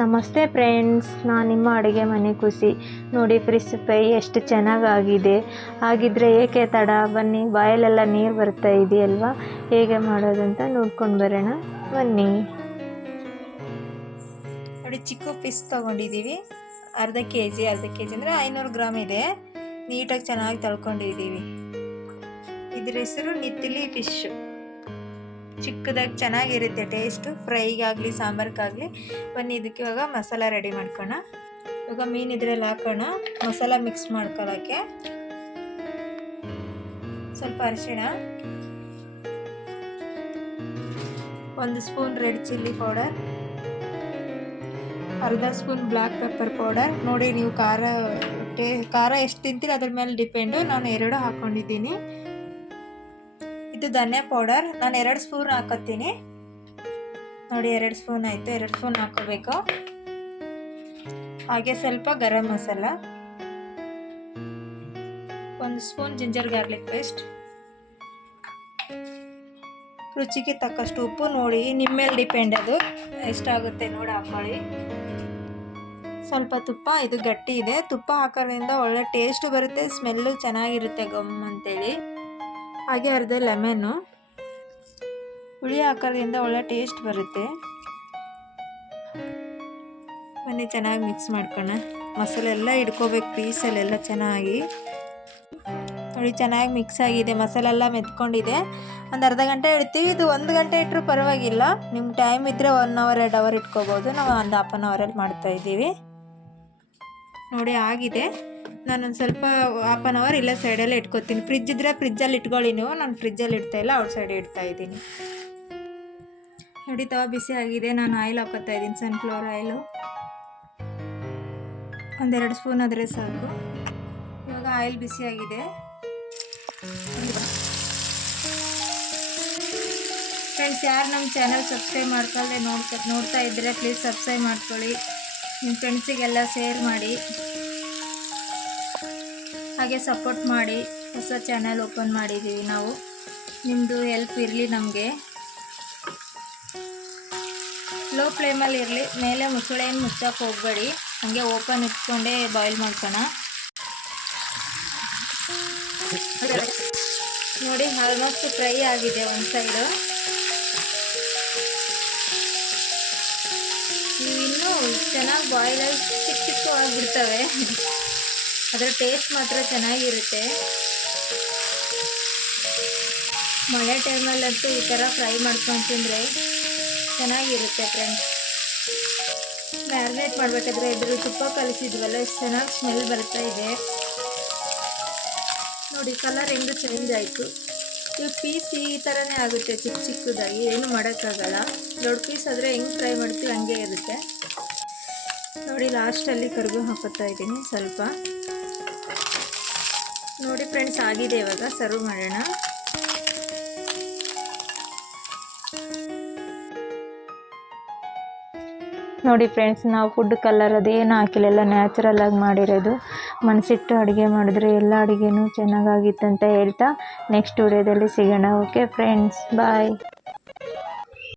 ನಮಸ್ತೆ ಫ್ರೆಂಡ್ಸ್, ನಾನು ನಿಮ್ಮ ಅಡುಗೆ ಮನೆ ಖುಷಿ. ನೋಡಿ ಫಿಶ್ ಫ್ರೈ ಎಷ್ಟು ಚೆನ್ನಾಗಾಗಿದೆ. ಹಾಗಿದ್ರೆ ಏಕೆ ತಡ, ಬನ್ನಿ. ಬಾಯಲ್ಲೆಲ್ಲ ನೀರು ಬರ್ತಾ ಇದೆಯಲ್ವಾ, ಹೇಗೆ ಮಾಡೋದಂತ ನೋಡ್ಕೊಂಡು ಬರೋಣ ಬನ್ನಿ. ನೋಡಿ, ಚಿಕ್ಕ ಫಿಶ್ ತೊಗೊಂಡಿದ್ದೀವಿ. ಅರ್ಧ ಕೆ ಜಿ ಅಂದರೆ 500 ಗ್ರಾಮ್ ಇದೆ. ನೀಟಾಗಿ ಚೆನ್ನಾಗಿ ತೊಳ್ಕೊಂಡಿದ್ದೀವಿ. ಇದ್ರ ಹೆಸರು ನಿಥಿಲಿ ಫಿಶ್. ಚಿಕ್ಕದಾಗಿ ಚೆನ್ನಾಗಿರುತ್ತೆ ಟೇಸ್ಟು, ಫ್ರೈಗಾಗಲಿ ಸಾಂಬಾರ್ಗಾಗಲಿ. ಬನ್ನಿ, ಇದಕ್ಕೆ ಇವಾಗ ಮಸಾಲ ರೆಡಿ ಮಾಡ್ಕೋಣ. ಇವಾಗ ಮೀನು ಇದ್ರಲ್ಲಿ ಹಾಕೋಣ. ಮಸಾಲ ಮಿಕ್ಸ್ ಮಾಡ್ಕೊಳ್ಳೋಕ್ಕೆ ಸ್ವಲ್ಪ ಅರಿಶಿಣ, 1 ಸ್ಪೂನ್ ರೆಡ್ ಚಿಲ್ಲಿ ಪೌಡರ್, ಅರ್ಧ ಸ್ಪೂನ್ ಬ್ಲ್ಯಾಕ್ ಪೆಪ್ಪರ್ ಪೌಡರ್. ನೋಡಿ, ನೀವು ಖಾರ ಎಷ್ಟು ತಿಂತೀರಿ ಅದ್ರ ಮೇಲೆ ಡಿಪೆಂಡು. ನಾನು 2 ಹಾಕ್ಕೊಂಡಿದ್ದೀನಿ. ಇದು ಧನಿಯಾ ಪೌಡರ್, ನಾನು 2 ಸ್ಪೂನ್ ಹಾಕೋತೀನಿ. ನೋಡಿ, 2 ಸ್ಪೂನ್ ಆಯಿತು. 2 ಸ್ಪೂನ್ ಹಾಕೋಬೇಕು. ಹಾಗೆ ಸ್ವಲ್ಪ garam masala, 1 spoon ginger garlic paste, ರುಚಿಗೆ ತಕ್ಕಷ್ಟು ಉಪ್ಪು. ನೋಡಿ, ನಿಮ್ಮ ಮೇಲೆ ಡಿಪೆಂಡ್, ಅದು ಎಷ್ಟಾಗುತ್ತೆ ನೋಡಿ ಹಾಕೊಳ್ಳಿ. ಸ್ವಲ್ಪ ತುಪ್ಪ. ಇದು ಗಟ್ಟಿ ಇದೆ. ತುಪ್ಪ ಹಾಕೋದ್ರಿಂದ ಒಳ್ಳೆ ಟೇಸ್ಟ್ ಬರುತ್ತೆ, ಸ್ಮೆಲ್ಲು ಚೆನ್ನಾಗಿರುತ್ತೆ ಗಮ್ ಅಂತೇಳಿ. ಹಾಗೆ ಅರ್ಧ ಲೆಮನ್ನು. ಹುಳಿ ಹಾಕೋದ್ರಿಂದ ಒಳ್ಳೆ ಟೇಸ್ಟ್ ಬರುತ್ತೆ. ಬನ್ನಿ, ಚೆನ್ನಾಗಿ ಮಿಕ್ಸ್ ಮಾಡ್ಕೋಣ. ಮಸಾಲೆ ಎಲ್ಲ ಹಿಡ್ಕೋಬೇಕು ಪೀಸಲ್ಲೆಲ್ಲ ಚೆನ್ನಾಗಿ. ನೋಡಿ, ಚೆನ್ನಾಗಿ ಮಿಕ್ಸ್ ಆಗಿದೆ. ಮಸಾಲೆ ಎಲ್ಲ ಮೆತ್ಕೊಂಡಿದೆ. ಒಂದು ಅರ್ಧ ಗಂಟೆ ಇಡ್ತೀವಿ. ಇದು 1 ಗಂಟೆ ಇಟ್ಟರು ಪರವಾಗಿಲ್ಲ. ನಿಮ್ಗೆ ಟೈಮ್ ಇದ್ದರೆ 1 ಅವರ್ 2 ಅವರ್ ಇಟ್ಕೋಬೋದು. ನಾವು ಒಂದು ಹಾಫ್ ಆನ್ ಅವರಲ್ಲಿ ಮಾಡ್ತಾಯಿದ್ದೀವಿ. ನೋಡಿ, ಆಗಿದೆ. ನಾನೊಂದು ಸ್ವಲ್ಪ ಹಾಫ್ ಆನ್ ಅವರ್ ಇಲ್ಲ ಸೈಡಲ್ಲೇ ಇಟ್ಕೊತೀನಿ. ಫ್ರಿಜ್ ಇದ್ದರೆ ಫ್ರಿಜ್ಜಲ್ಲಿ ಇಟ್ಕೊಳ್ಳಿ ನೀವು. ನಾನು ಫ್ರಿಜ್ಜಲ್ಲಿ ಇಡ್ತಾಯಿಲ್ಲ, ಔಟ್ ಸೈಡ್ ಇಡ್ತಾಯಿದ್ದೀನಿ. ನೋಡಿ, ತವ ಬಿಸಿ ಆಗಿದೆ. ನಾನು ಆಯಿಲ್ ಹಾಕೋತಾ ಇದ್ದೀನಿ, ಸನ್ಫ್ಲವರ್ ಆಯಿಲು. 1-2 ಸ್ಪೂನ್ ಆದರೆ ಸಾಕು. ಇವಾಗ ಆಯಿಲ್ ಬಿಸಿ ಆಗಿದೆ. ಫ್ರೆಂಡ್ಸ್, ಯಾರು ನಮ್ಮ ಚಾನಲ್ ಸಬ್ಸ್ಕ್ರೈಬ್ ಮಾಡ್ಕೊಳ್ಳದೆ ನೋಡ್ತಾ ಇದ್ದರೆ ಪ್ಲೀಸ್ ಸಬ್ಸ್ಕ್ರೈಬ್ ಮಾಡ್ಕೊಳ್ಳಿ. ನಿಮ್ಮ ಫ್ರೆಂಡ್ಸಿಗೆಲ್ಲ ಶೇರ್ ಮಾಡಿ, ಹಾಗೆ ಸಪೋರ್ಟ್ ಮಾಡಿ. ಹೊಸ ಚಾನಲ್ ಓಪನ್ ಮಾಡಿದ್ದೀವಿ ನಾವು. ನಿಮ್ಮದು ಹೆಲ್ಪ್ ಇರಲಿ ನಮಗೆ. ಲೋ ಫ್ಲೇಮಲ್ಲಿ ಇರಲಿ. ಮೇಲೆ ಮುಚ್ಚಳೇನು ಮುಚ್ಚಕ್ಕೆ ಹೋಗಬೇಡಿ, ಹಾಗೆ ಓಪನ್ ಇಟ್ಕೊಂಡೇ ಬಾಯ್ಲ್ ಮಾಡ್ಕೋಣ. ನೋಡಿ, ಆಲ್ಮೋಸ್ಟ್ ಫ್ರೈ ಆಗಿದೆ ಒಂದು ಸೈಡು. ಇನ್ನೂ ಚೆನ್ನಾಗಿ ಬಾಯ್ಲ್ ಆಗಿ ಚಿಕ್ಕವಾಗಿಬಿಡ್ತವೆ. ಅದರ ಟೇಸ್ಟ್ ಮಾತ್ರ ಚೆನ್ನಾಗಿರುತ್ತೆ. ಮಳೆ ಟೈಮಲ್ಲಂತೂ ಈ ಥರ ಫ್ರೈ ಮಾಡ್ಕೊಂಡು ತಿಂದರೆ ಚೆನ್ನಾಗಿರುತ್ತೆ ಫ್ರೆಂಡ್ಸ್. ಮ್ಯಾರಿನೇಟ್ ಮಾಡಬೇಕಾದ್ರೆ ಇದ್ರ ತುಪ್ಪ ಕಲಿಸಿದ್ವಲ್ಲ, ಎಷ್ಟು ಚೆನ್ನಾಗಿ ಸ್ಮೆಲ್ ಬರ್ತಾ ಇದೆ. ನೋಡಿ, ಕಲರ್ ಹೆಂಗೆ ಚೇಂಜ್ ಆಯಿತು. ಈ ಪೀಸ್ ಈ ಥರನೇ ಆಗುತ್ತೆ, ಚಿಕ್ಕದಾಗಿ. ಏನು ಮಾಡೋಕ್ಕಾಗಲ್ಲ. ದೊಡ್ಡ ಪೀಸ್ ಆದರೆ ಹೆಂಗೆ ಫ್ರೈ ಮಾಡ್ತೀವಿ ಹಂಗೆ ಇರುತ್ತೆ. ನೋಡಿ, ಲಾಸ್ಟಲ್ಲಿ ಕರಿಬೇವು ಹಾಕೋತಾ ಇದ್ದೀನಿ ಸ್ವಲ್ಪ. ನೋಡಿ ಫ್ರೆಂಡ್ಸ್, ಆಗಿದೆ. ಇವಾಗ ಸರ್ವ್ ಮಾಡೋಣ. ನೋಡಿ ಫ್ರೆಂಡ್ಸ್, ನಾವು ಫುಡ್ ಕಲರ್ ಅದೇನು ಹಾಕಿಲ್ಲ, ಎಲ್ಲ ನ್ಯಾಚುರಲ್ ಆಗಿ ಮಾಡಿರೋದು. ಮನಸಿಟ್ಟು ಅಡುಗೆ ಮಾಡಿದ್ರೆ ಎಲ್ಲ ಅಡುಗೆನೂ ಚೆನ್ನಾಗಾಗಿತ್ತು ಅಂತ ಹೇಳ್ತಾ ನೆಕ್ಸ್ಟ್ ವಿಡಿಯೋದಲ್ಲಿ ಸಿಗೋಣ. ಓಕೆ ಫ್ರೆಂಡ್ಸ್, ಬಾಯ್.